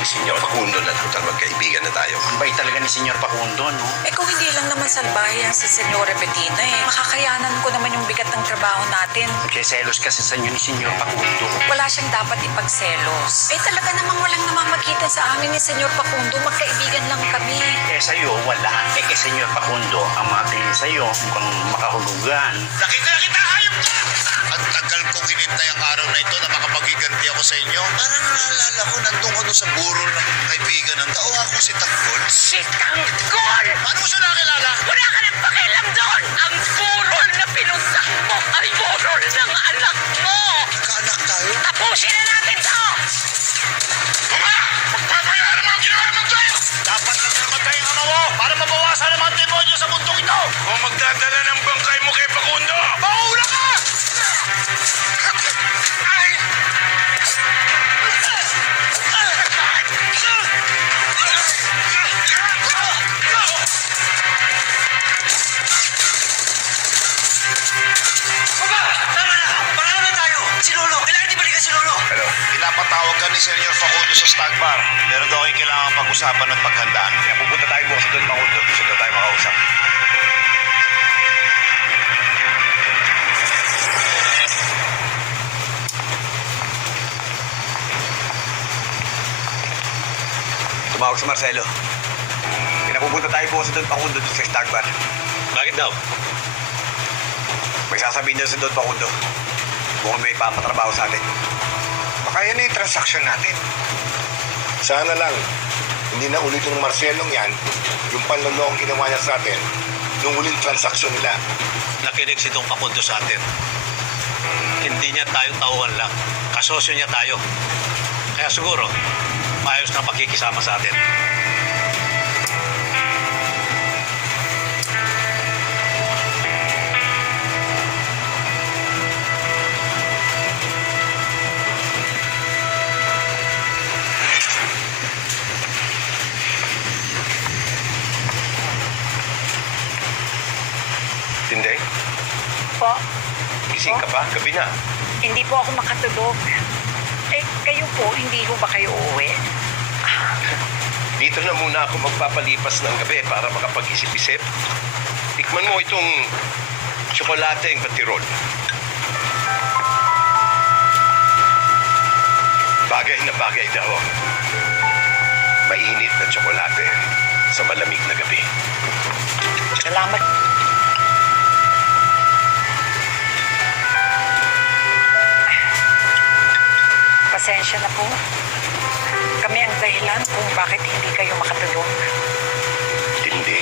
ni Senyor Facundo na total magkaibigan na tayo. Ang bait talaga ni Senyor Facundo, no? Eh kung hindi lang naman salbahe yan si Senyora Bettina eh. Makakayanan ko naman yung bigat ng trabaho natin. Selos kasi sa inyo ni Senyor Facundo. Wala siyang dapat ipagselos. Eh talaga namang walang namamagitan sa amin ni Senyor Facundo. Magkaibigan lang kami. Eh sa'yo, wala. Eh kay Senyor Facundo, ang mga tingin sa'yo, mukhang makahulugan. Nakita na kita, hayop ka! Ang tagal kong hinintay ang araw na ito na makapagiganti ako sa inyo. Parang naalala ko, nandun ko doon sa burol ng kaibigan ng tao ako si Tanggol. Si Tanggol! Paano mo siya nakilala? Wala ka nang pakialam doon! Ang burol na pinunsak mo ay burol ng anak mo! Kaanak tayo? Tapusin na natin to! Tuma! Magpapayaran mo ang ginawa naman tayo! Dapat na namatay ang ama mo para mabawasan ang mga demonyo sa mundong ito! Kung magdadala ng bangkay mo kay Facundo, mauna ka! Ay! Baba! Tama na! Para naman tayo! Si Lolo! Kailangan di balikan si Lolo! Hello? Pinapatawag ka ni Senyor Facundo sa Stag Bar. Meron daw kayong kailangan pag-usapan at paghandaan. Kaya pupunta tayo bukas doon, Facundo. Gusto daw tayo makausap. Tumawag si Marcelo. Pinapupunta tayo bukas sa Don Facundo sa Stag Bar. Bakit daw? May sasabihin niya sa Don Facundo. Mukhang may papatrabaho sa atin. Baka yan na yung transaction natin. Sana lang, hindi na ulit yung Marcelong yan, yung panlolokong ginawa niya sa atin, nung ulit transaction nila. Nakinig si Don Facundo sa atin. Hindi niya tayo tauhan lang. Kasosyo niya tayo. Kaya siguro, maayos na pakikisama sa atin. Hindi? Po, Gising ka pa? Gabi na. hindi po ako makatulog. Eh, kayo po, hindi ho ba kayo uuwi? Dito na muna ako magpapalipas ng gabi para makapag-isip-isip. Tikman mo itong tsokolateng batirol. Bagay na bagay daw. Mainit na tsokolate sa malamig na gabi. Salamat. Pasensya na po. Kami ang dahilan kung bakit hindi kayo makatulog. Hindi.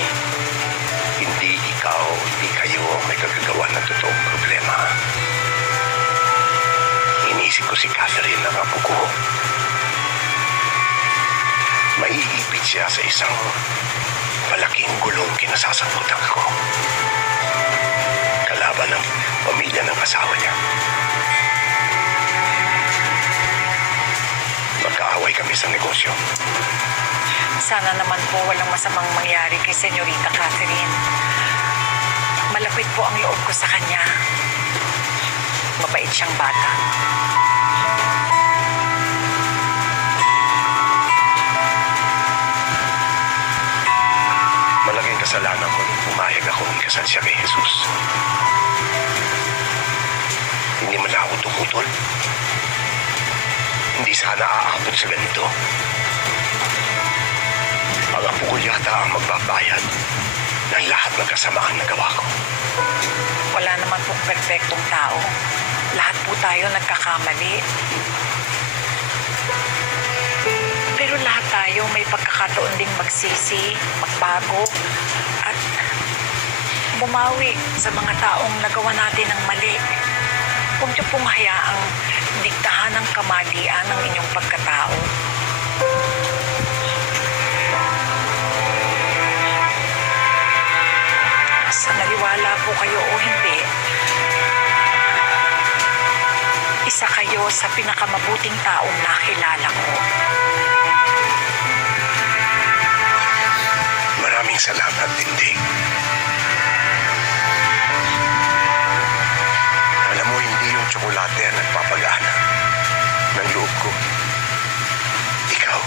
Hindi ikaw, hindi kayo ang may kagagawa ng totoong problema. Inisip ko si Catherine ng apo ko. Maiipit siya sa isang malaking gulong kinasasakutan ko. Kalaban ng pamilya ng asawa niya. Magkaaway kami sa negosyo. Sana naman po walang masamang mangyari kay Senyorita Catherine. Malapit po ang loob ko sa kanya. Mabait siyang bata. Malaking kasalanan ko nung pumayag ako ikasal siya kay Jesus. Hindi man ako tumutol. Hindi sana aabot sa ganito. Ang apo ko yata ang magbabayad ng lahat ng kasamaan na gawa ko. Wala naman pong perfectong tao. Lahat po tayo nagkakamali. Pero lahat tayo may pagkakataon ding magsisi, magbago, at bumawi sa mga taong nagawa natin ng mali. Huwag niyo pong hayaang diktahan ng kamalian ng inyong pagkatao. Sa naniwala po kayo o hindi, isa kayo sa pinakamabuting taong nakilala ko. Maraming salamat, Dinding. Alam mo, hindi yung tsokolate ang nagpapagana ng loob ko. Ikaw.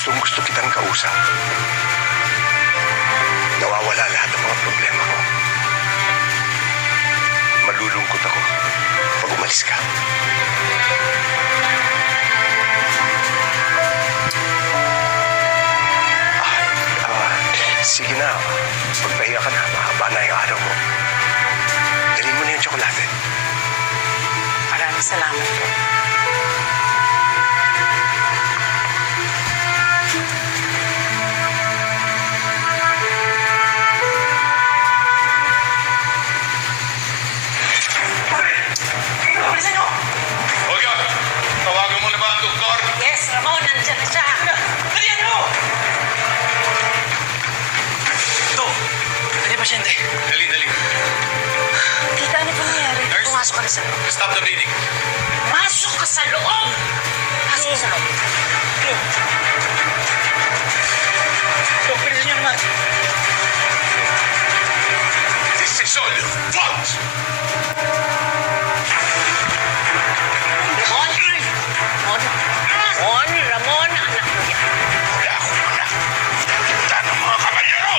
Gustong-gusto kitang kausap. Nawawala lahat ng mga problema ko. Malulungkot ako pag umalis ka. Sige na. Magpahinga ka na. Mahaba na yung araw mo. Dalhin mo na yung tsokolate. Maraming salamat po. Olga, tawagan mo na ba ang doktor? Yes, Ramon, nandiyan na siya. Ito! Ano yung pasyente? Dali. Tita, ano po nangyari? Nurse? Pumasok ka na sa loob. Stop the bleeding. Masok ka sa loob! Pasok ka sa loob. Bilisan niyo naman. This is all your fault! Ramon, anak mo yan. Wala akong anak. Kita ng mga kabalyero!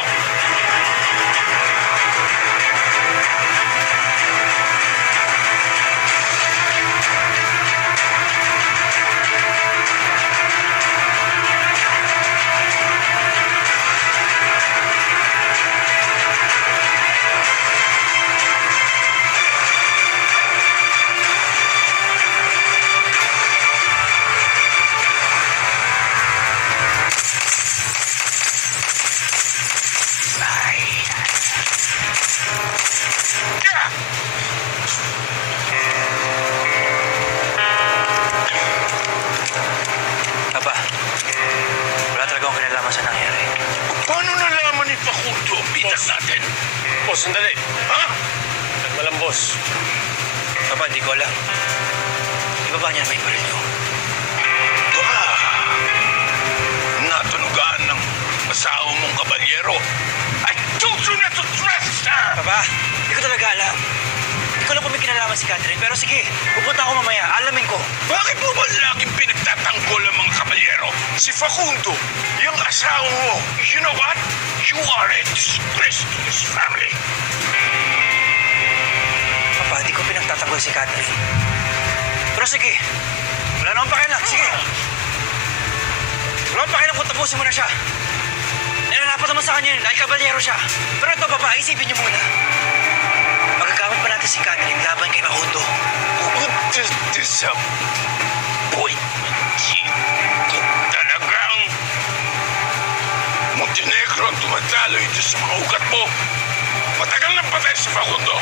Aba, wala talaga akong kinalaman sa nangyari. Paano nalaman ni Facundo ang bitas natin? Boss, sandali. Ha? Nagmalang, boss. Papa, hindi ko alam. Di ba niya may baril nyo? Natunugan ng asawa mong kabalyero. I told you not to trust her! Papa, hindi ko talaga alam. Hindi ko alam kung may kinalaman si Catherine. Pero sige, pupunta ako mamaya. Alamin ko. Bakit mo ba laging pinagtatanggol ang mga kabalyero? Si Facundo, yung asawa mo, you know what? You are a disgrace to this family. Papa, hindi ko pinagtatanggol si Catherine. Pero sige, wala na akong pakialam. Sige. Wala akong pakialam kung tapusin mo na siya. Nilalapat naman sa kanya yun. Ay, kabalyero siya. Pero ito, Papa, isipin niyo muna. Magagamit pa natin si Catherine laban kay Facundo. What is disappointment? Kung talagang Montenegro ang tumatalo ito sa mga ugat mo, matagal nang patay si Facundo.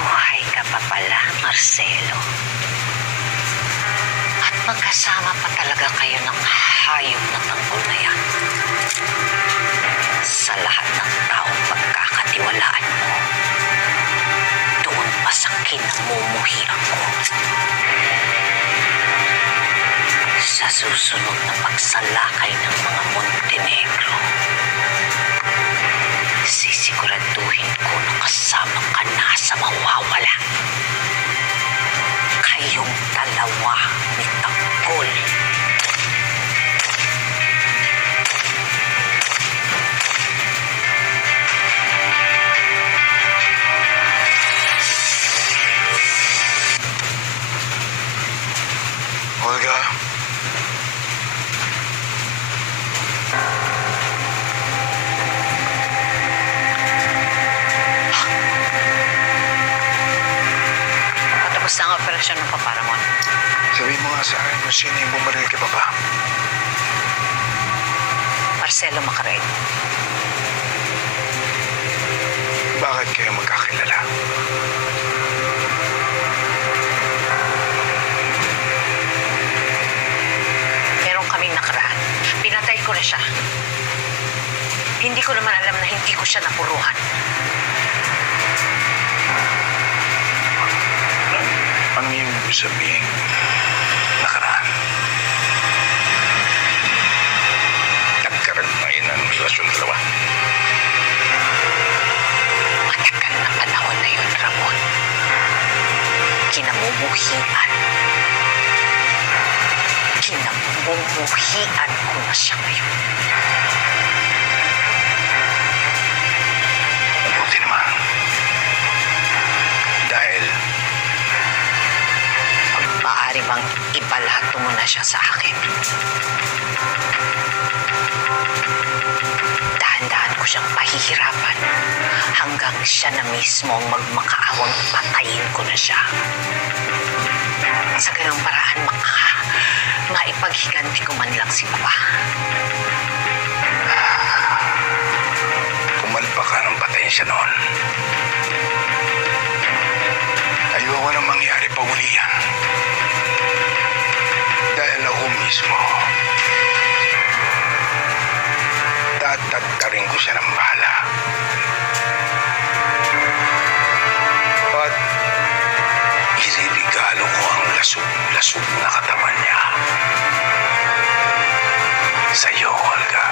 Buhay ka pa pala, Marcelo. At magkasama pa talaga kayo ng hayop na tanggol na yan. Sa lahat ng taong pagkakatiwalaan mo, doon pa sa kinamumuhian ko. Sa susunod na pagsalakay ng mga Montenegro, sisiguraduhin ko na kasama ka na sa mawawala. Kayong dalawa ni Tanggol. Olga, Patapos na ang operasyon ng Paparamon. sabihin mo nga sa akin kung sino yung bumaril kay Papa. Marcelo Macarena. Bakit kayo magkakilala? Meron kaming nakaraan. ko na siya. Hindi ko naman alam na hindi ko siya napuruhan. Anong ibig sabihin? Nakaraan. Nagkaroon na yun ang relasyon dalawa. Matagal na panahon na yun, Ramon. Kinamumuhian. Kinamumuhian ko na siya ngayon. Mabuti naman. Dahil Maaari bang ibalato mo na siya sa akin? Dahan-dahan ko siyang pahihirapan hanggang siya na mismo ang magmakaawang patayin ko na siya. Sa ganung paraan, maipaghiganti ko man lang si Papa. pumalpa ka ng patayin siya noon. Ayoko nang mangyari pa uli yan. Dahil ako mismo, tatagtarin ko siya ng bala. At iribigalo ko ang lasog-lasog na katawan niya. Sa'yo, Olga.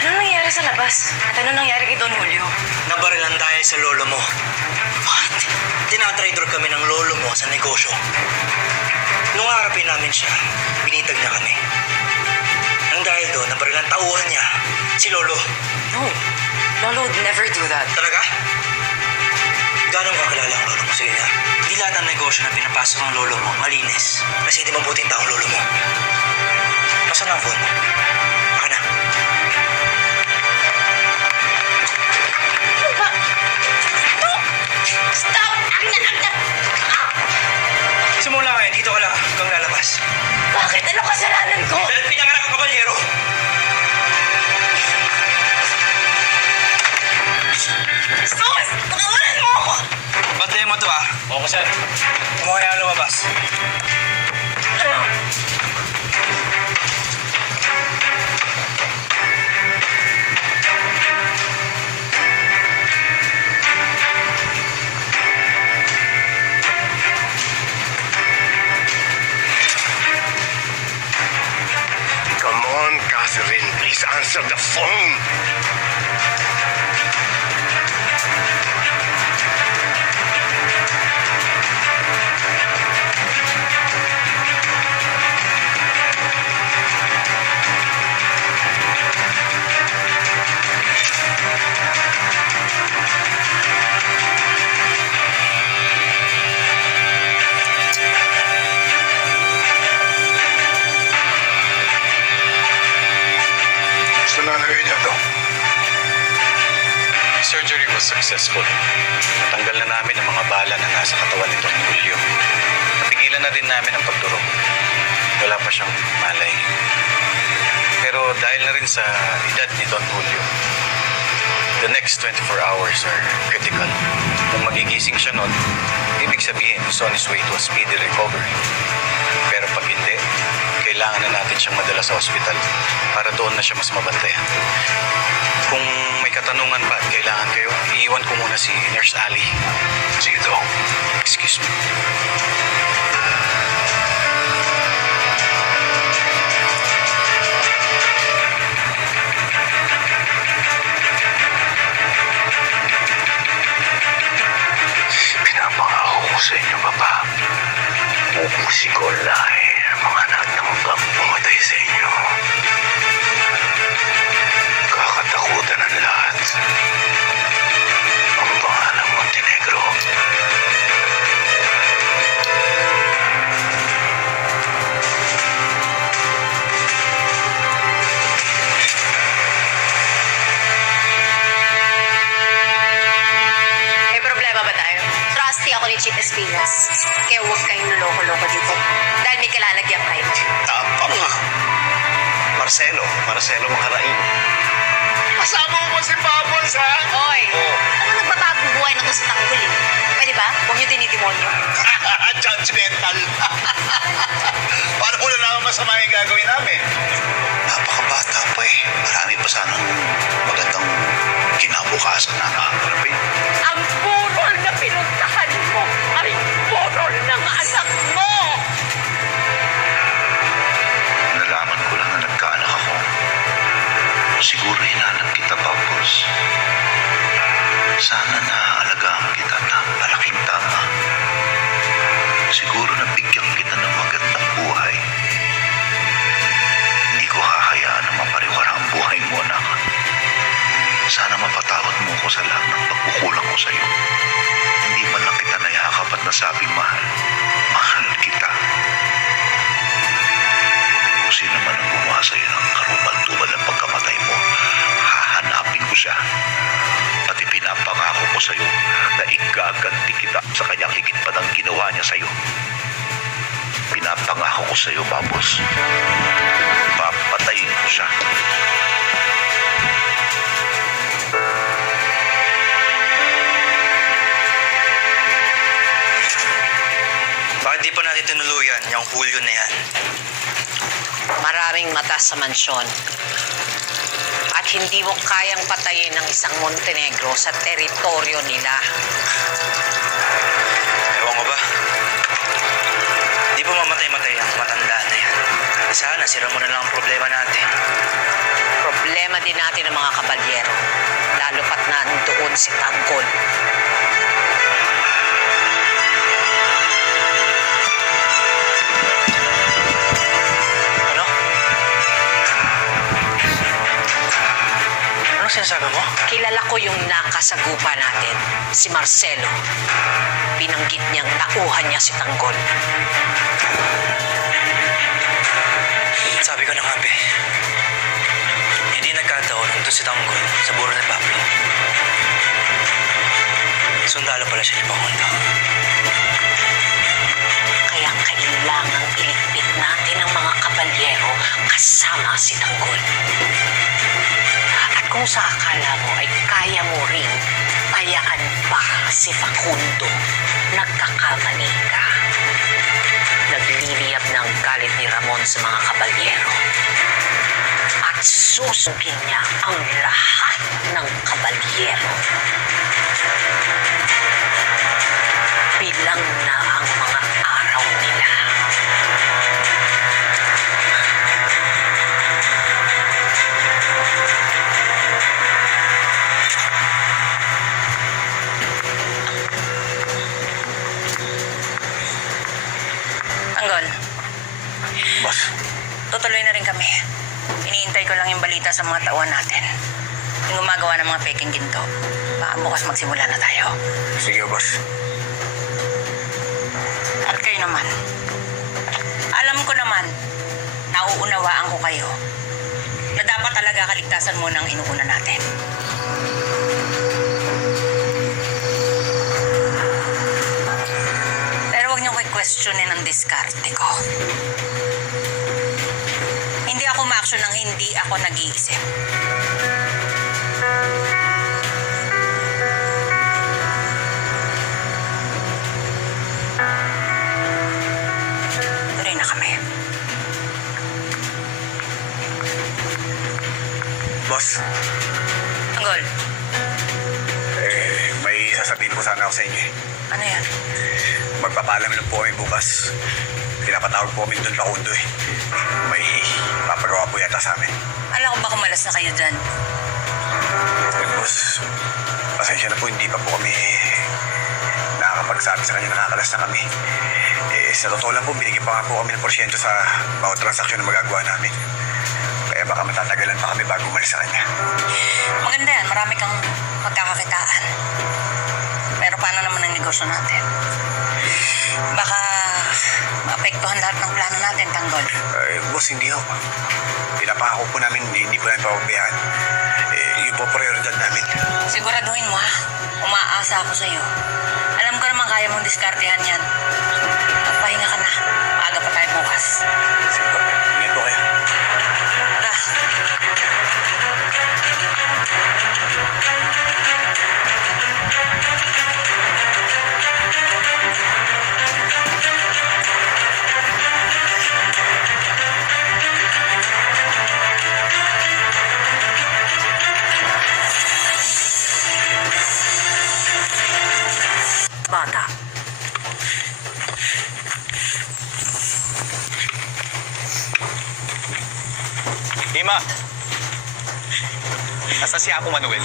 Anong nangyari sa labas? At anong nangyari kay Don Julio? Nabarilan dahil sa lolo mo. What? Tinatrader kami ng lolo mo sa negosyo. Nung harapin namin siya, binitag niya kami. Nang dahil doon, nabarilan tauhan niya, si Lolo. No. Lolo would never do that. Talaga? Gano'ng kakilala ang lolo mo? Sige nga. Di lahat ng negosyo na pinapasok ng lolo mo malinis. Kasi di mabuting tao ang lolo mo. Nasaan ang phone mo? Baka na. Stop! Simula ngayon, dito ka lang hanggang lalabas. Bakit? Ano kasalanan ko? Dahil pinanganak ang kabalyero. Sus! Pakawalan mo ako! Bantayan mo to ah. Oo, sir. Kumuha na lumabas. Come on, Catherine. Please answer the phone. Gusto na nagawin niya to. Surgery was successful. Natanggal na namin ang mga bala na nasa katawan ni Don Julio. Napigilan na rin namin ang pagdurog. Wala pa siyang malay. Pero dahil na rin sa edad ni Don Julio, the next 24 hours are critical. Kung magigising siya nun, ibig sabihin he's on his way to a speedy recovery. Pero pag hindi, kailangan na natin siyang madala sa ospital para doon na siya mas mabantayan. Kung may katanungan pa at kailangan kayo, iiwan ko muna si Nurse Ali. Sige, Dong. Excuse me. Pinapangako ko sa inyo, Papa. Ubusin ko lahi ang mga nagtanggap pumatay sa inyo. Kakatakutan ng lahat. Ang pangalang Montenegro. Chief Espinas. Kaya huwag kayong loloko-loko dito. Dahil may kalalagyan kayo. Tama nga. Marcelo Makarain. Kasama mo si Pamos, ha? Hoy! Oh. Ano nagbabagong buhay na to sa tanggol eh? Pwede ba? Huwag niyo tinidemonyo. Judgmental. Paano mo nalaman masama yung gagawin namin? Napakabata pa eh. Marami pa sanang magandang kinabukasan na nakakarapin. Ang burol na pinuntahan mo ay burol ng anak mo! Nalaman ko lang na nagkaanak ako. Siguro hinanap kita, Pampos. Sana naaalagaan kita na malaking tama. Siguro nabigyan kita ng magandang buhay. Hindi ko kakayaan na mapariwara ang buhay mo, anak. Sana mapatawad mo ko sa lahat ng pagkukulang ko sa'yo. Hindi man lang kita nayakap at nasabing mahal. Mahal kita. Kung sino man ang gumawa sa'yo ng karupal-tubal ng pagkamatay mo, hahanapin ko siya. Pati pinapangako ko sa'yo na igaganti kita sa kanyang higit pa ng ginawa niya sa'yo. Pinapangako ko sa'yo, Babos. Papatayin ko siya. Bakit di pa natin tinuluyan yung Julio na yan? Maraming mata sa mansyon. At hindi mo kayang patayin ang isang Montenegro sa teritoryo nila. Ewan ko ba? Di pa mamatay-matay ang matanda na yan. Sana sira mo na lang ang problema natin. Problema din natin ang mga kabalyero. Lalo pat nandoon si Tanggol. Ano? Anong sinasabi mo? Kilala ko yung nakasagupa natin, si Marcelo. Binanggit niyang tauhan niya si Tanggol. Sabi ko na nga, Be. Hindi nagkataon nandun si Tanggol sa buro ni Pablo. Sundalo pala siya ni Pakundo. Kaya kailangang iligpit natin ang mga kabalyero kasama si Tanggol. At kung sa akala mo ay kaya mo ring tayaan pa si Facundo, nagkakamali ka. Nagliliyab ng galit ni Ramon sa mga kabalyero. At susugin niya ang lahat ng kabalyero. Bilang na ang mga araw nila. Tanggol, Boss, tutuloy na rin kami. Iniintay ko lang yung balita sa mga tauhan natin. Yung gumagawa ng mga peking ginto. Baka bukas magsimula na tayo. sige, boss. At kayo naman. Alam ko naman, nauunawaan ko kayo na dapat talaga kaligtasan mo ng inuuna natin. Pero huwag niyo questionin ang diskarte ko. Hindi ako ma-action nang hindi ako nag-iisip. Tuloy na kami. Boss, Tanggol, may sasabihin ko sana ako sa inyo eh. ano yan? Magpapaalam lang po kami bukas. Pinapatawag po kami doon Pakundo eh. May papagawa po yata sa amin. Alam ko ba kumalas na kayo dyan? Boss, pasensya na po, hindi pa po kami nakakapagsabi sa kanya na nakakalas na kami. Sa totoo lang po, binigyan pa nga po kami ng porsyento sa bawat transaksyon na magagawa namin. Kaya baka matatagalan pa kami bago umalis sa kanya. Maganda yan, marami kang magkakakitaan. Pero paano naman ang negosyo natin? Baka maapektuhan lahat ng plano natin, Tanggol. Boss, hindi ho. Pinapangako po namin, hindi po namin papabayaan. Yun po prioridad namin. Siguraduhin mo ha. Umaasa ako sa'yo. Alam ko naman kaya mong diskartehan yan. Magpahinga ka na. Maaga pa tayo bukas. Sige po. Ingat po kayo. Tara. Bata. Ima! Nasa si Apo Manuel?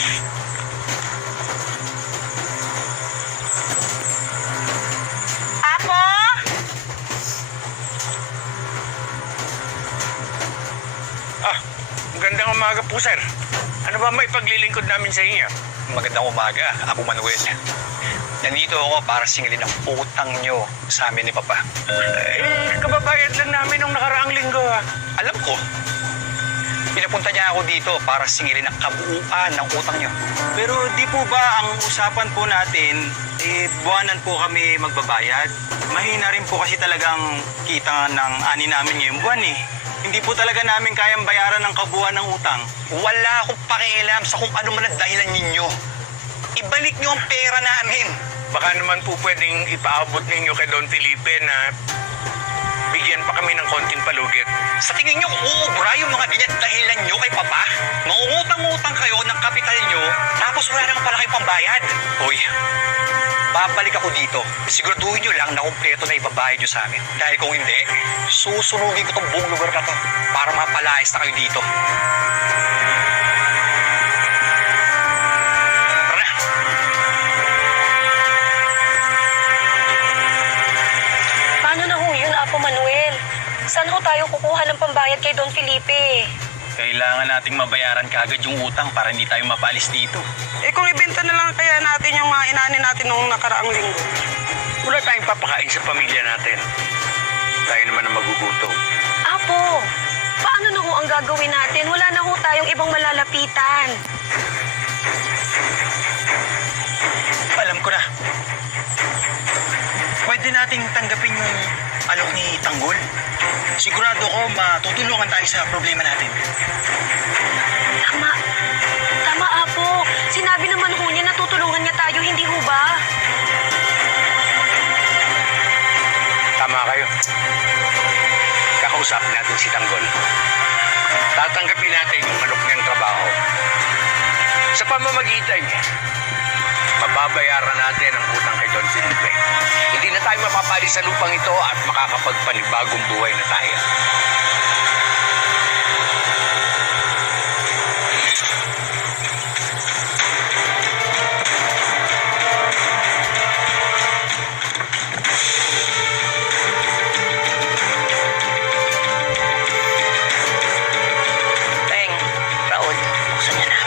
Apo! Magandang umaga po, sir. Ano ba may paglilingkod namin sa inyo? Magandang umaga, Apo Manuel. Nandito ako para singilin ang utang nyo sa amin ni Papa. Kababayad lang namin nung nakaraang linggo, ha? Alam ko, pinapunta niya ako dito para singilin ang kabuuan ng utang nyo. Pero di po ba ang usapan po natin, buwanan po kami magbabayad? Mahina rin po kasi talagang kita ng ani namin ngayong buwan eh. Hindi po talaga namin kayang bayaran ng kabuuan ng utang. Wala akong pakialam sa kung ano man ang dahilan ninyo. Ibalik nyo ang pera namin. Baka naman po pwedeng ipaabot ninyo kay Don Felipe na bigyan pa kami ng konting palugit. Sa tingin nyo, uubra yung mga dinadahilan nyo kay Papa? Mangungutang-utang kayo ng kapital nyo, tapos wala namang pala kayong pambayad. Hoy, babalik ako dito. Siguraduhin nyo lang na kumpleto na ibabayad nyo sa amin. Dahil kung hindi, susunugin ko tong buong lugar na to para mapalayas na kayo dito. Tara na. Paano na ho yun, Apo Manuel? Saan ho tayo kukuha ng pambayad kay Don Felipe? Kailangan nating mabayaran kaagad yung utang para hindi tayo mapalis dito. Kung ibenta na lang kaya natin yung mga inani natin nung nakaraang linggo. Wala tayong papakain sa pamilya natin. Tayo naman ang magugutom. Apo, paano na ho ang gagawin natin? Wala na ho tayong ibang malalapitan. Alam ko na. Pwede nating tanggapin yung alok ni Tanggol. Sigurado ko matutulungan tayo sa problema natin. Tama. Tama, Apo. Sinabi naman ho niya na tutulungan niya tayo, hindi ho ba? Tama kayo. Kakausapin natin si Tanggol. Tatanggapin natin yung manok niyang trabaho. Sa pamamagitan niya, mababayaran natin ang utang kay Don Felipe. Hindi na tayo mapapali sa lupang ito at makakapagpanibagong buhay na tayo. Teng, Raul, buksan niya na.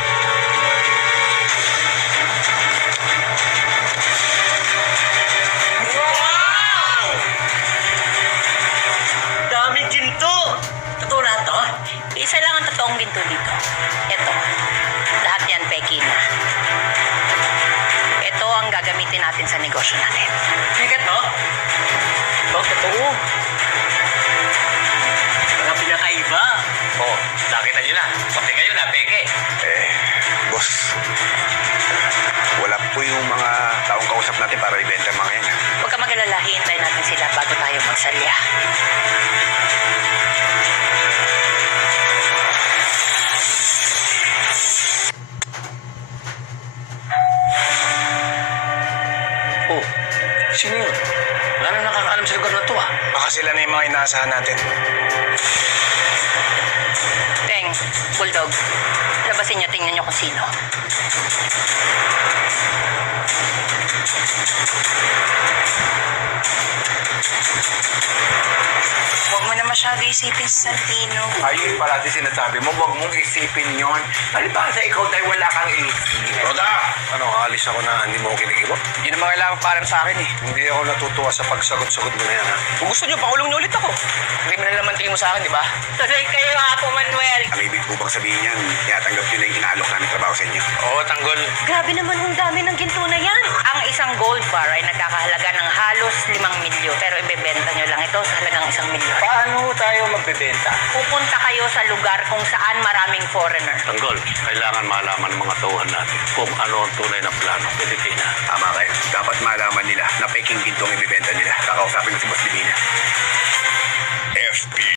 Dami ginto! Totoo na to? Isa lang ang totoong ginto dito. Ito. Lahat yan peki na. Ito ang gagamitin natin sa negosyo natin. Teka to? Ito, totoo. Mga pinakaiba. Oh, nakita nyo na. Pati kayo na, peke. Boss, wala po yung mga taong kausap natin para ibenta mga yan. Huwag ka mag-alala, hihintayin natin sila bago tayo magsalya. Oh, sino yun? Wala na nakakaalam sa lugar na to ah. Baka sila na yung mga inaasahan natin. Teng, Bulldog, labasin niyo, tingnan niyo kung sino. Huwag mo na masyado isipin si Santino. Ayun parati sinasabi mo, huwag mong isipin yon. Palibasa ikaw tayo wala kang isip. Roda! Ano, alis ako na hindi mo ako kinikibot? Yun ang mga kailangan para sa akin eh. Hindi ako natutuwa sa pagsagot-sagot mo na yan, ha? Kung gusto nyo, pakulong nyo ulit ako. Kriminal naman tingin mo sa akin, di ba? Tuloy kayo, Apo Manuel. Ang ibig po bang sabihin yan, tinatanggap nyo na yung inaalok namin trabaho sa inyo? Oo, Tanggol. Grabe naman ang dami ng ginto na yan. Ang isang gold bar ay nagkakahalaga ng halos magbebenta. Pupunta kayo sa lugar kung saan maraming foreigner. Tanggol, kailangan malaman ng mga tauhan natin kung ano ang tunay na plano ng Pilipina.